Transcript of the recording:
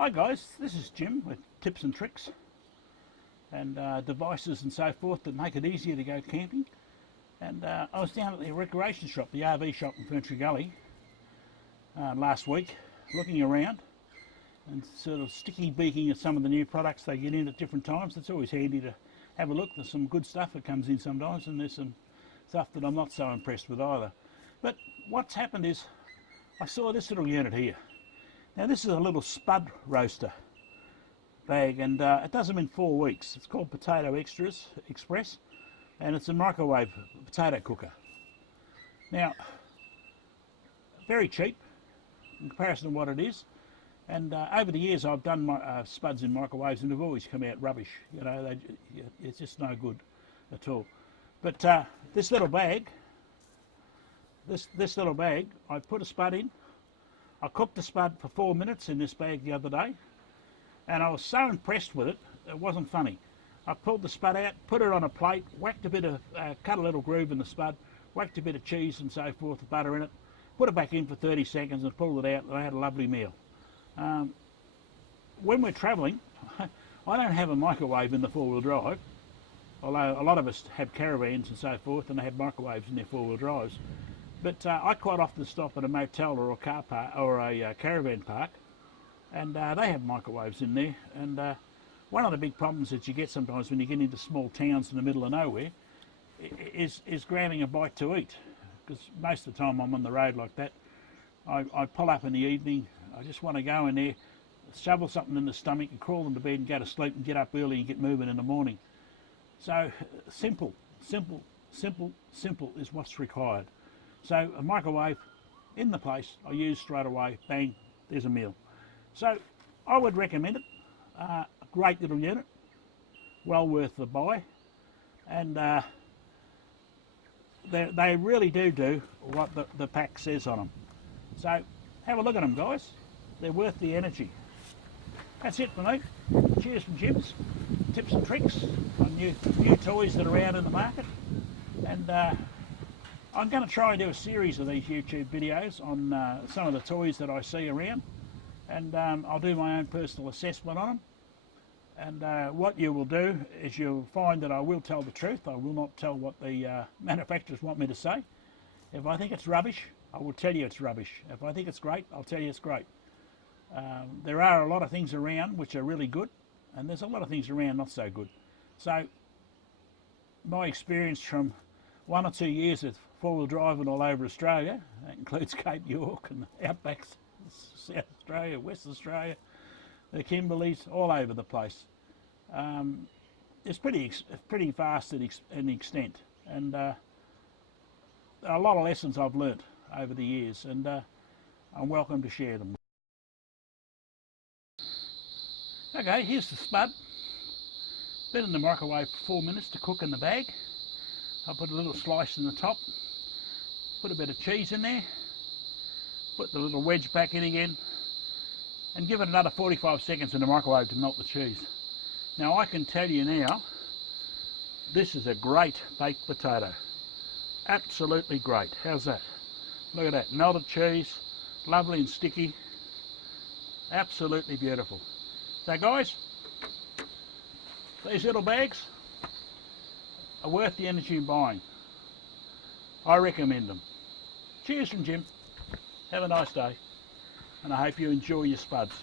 Hi guys, this is Jim with tips and tricks and devices and so forth that make it easier to go camping. And I was down at the recreation shop, the RV shop in Ferntree Gully last week, looking around and sort of sticky beaking at some of the new products they get in at different times. It's always handy to have a look. There's some good stuff that comes in sometimes, and there's some stuff that I'm not so impressed with either. But what's happened is I saw this little unit here. Now this is a little spud roaster bag, and it does them in 4 weeks. It's called Potato Express, and it's a microwave potato cooker. Now, very cheap in comparison to what it is. And over the years I've done my spuds in microwaves, and they've always come out rubbish. You know, it's just no good at all. But this little bag, this little bag, I put a spud in. I cooked the spud for 4 minutes in this bag the other day, and I was so impressed with it, it wasn't funny. I pulled the spud out, put it on a plate, whacked a bit of, cut a little groove in the spud, whacked a bit of cheese and so forth, butter in it, put it back in for 30 seconds and pulled it out, and I had a lovely meal. When we're travelling, I don't have a microwave in the four-wheel drive, although a lot of us have caravans and so forth, and they have microwaves in their four-wheel drives. But I quite often stop at a motel or a car park or a caravan park, and they have microwaves in there. And one of the big problems that you get sometimes when you get into small towns in the middle of nowhere is grabbing a bite to eat. Because most of the time I'm on the road like that, I pull up in the evening, I just want to go in there, shovel something in the stomach and crawl into bed and go to sleep and get up early and get moving in the morning. So simple is what's required. So a microwave in the place, I use straight away, bang, there's a meal. So I would recommend it. A great little unit, well worth the buy, and they really do what the pack says on them. So have a look at them, guys. They're worth the energy. That's it for me. Cheers from Jim's tips and tricks on new toys that are out in the market. And I'm going to try and do a series of these YouTube videos on some of the toys that I see around, and I'll do my own personal assessment on them. And what you will do is you'll find that I will tell the truth. I will not tell what the manufacturers want me to say. If I think it's rubbish, I will tell you it's rubbish. If I think it's great, I'll tell you it's great. There are a lot of things around which are really good, and there's a lot of things around not so good. So my experience from 1 or 2 years of four-wheel driving all over Australia, that includes Cape York and the outbacks, South Australia, West Australia, the Kimberleys, all over the place. It's pretty vast in extent, and a lot of lessons I've learnt over the years, and I'm welcome to share them. Okay, here's the spud. Been in the microwave for 4 minutes to cook in the bag. I'll put a little slice in the top, put a bit of cheese in there, put the little wedge back in again, and give it another 45 seconds in the microwave to melt the cheese. Now I can tell you now, this is a great baked potato. Absolutely great. How's that? Look at that, melted cheese, lovely and sticky. Absolutely beautiful. So guys, these little bags are worth the energy in buying. I recommend them. Cheers from Jim. Have a nice day, and I hope you enjoy your spuds.